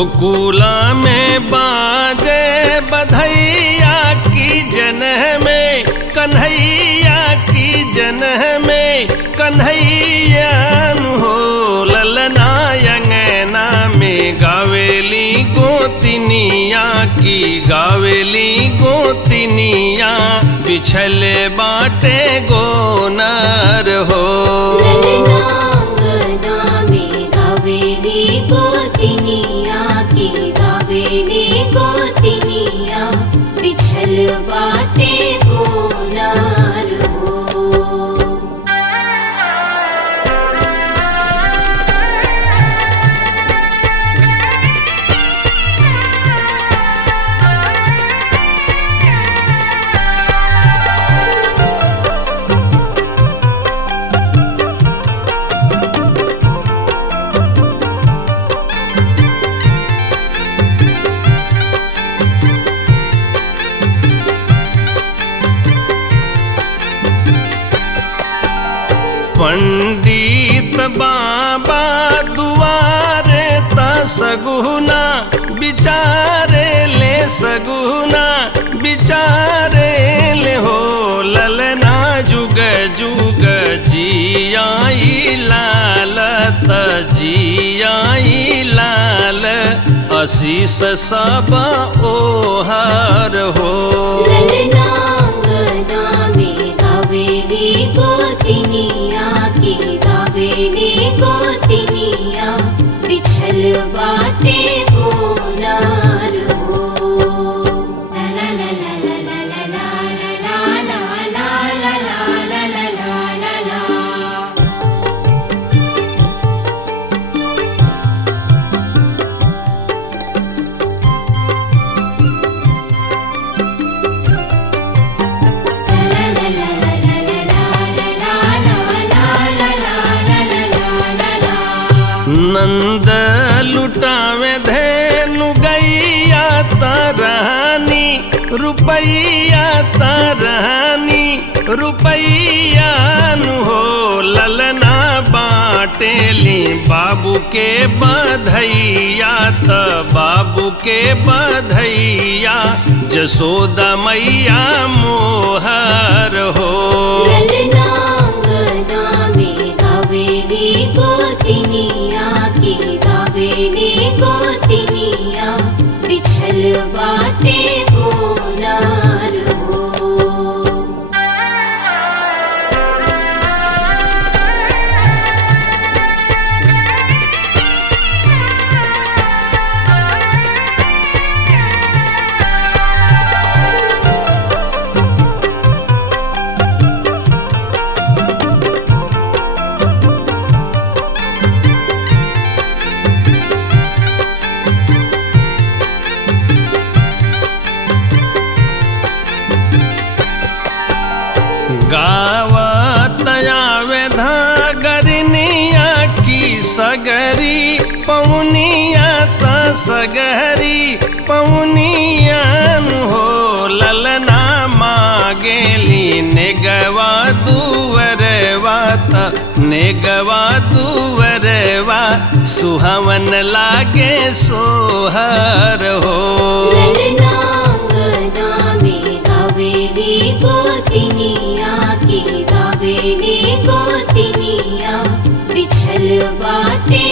गोकुला में बाजे बधैया की जनह में कन्हैया की जनह में कन्हैया हो ललना अंगना में गावेली गोतिनिया की गावेली गोतिनिया बिछल बाटे गोनर हो गोतिनिया की गावेली गोतिनिया बिछल बाटे गोनर हो। पंडित बाबा दुआरे ता सगुना बिचारे ले सगुना बिचारे ले हो ललना जुग जुग जियाई लाल त जियाई लाल आशीष सब ओहर हो गोतिनिया की गावेली गोतिनिया बिछल बाटे गोनर हो। ला ला ला ला ला ला ला ला ला ला ला ला। नंद लुटावे धेनु गैया तरहानी रुपैया तरहानी रुपैया हो ललना बाटेली बाबू के बधैया त बाबू के बधैया जसोदा मैया मोहर हो गोतिनिया की गावेली गोतिनिया बिछल बाटे गोनर हो। गावत आवे धागरनिया की सगरी पौनिया ता सगरी पौनिया हो ललना मांगेली नेगवा दुवरवा ता नेगवा दुवरवा सुहावन लागे सोहर हो गोतिनिया की गावेली गोतिनिया बिछल बाटे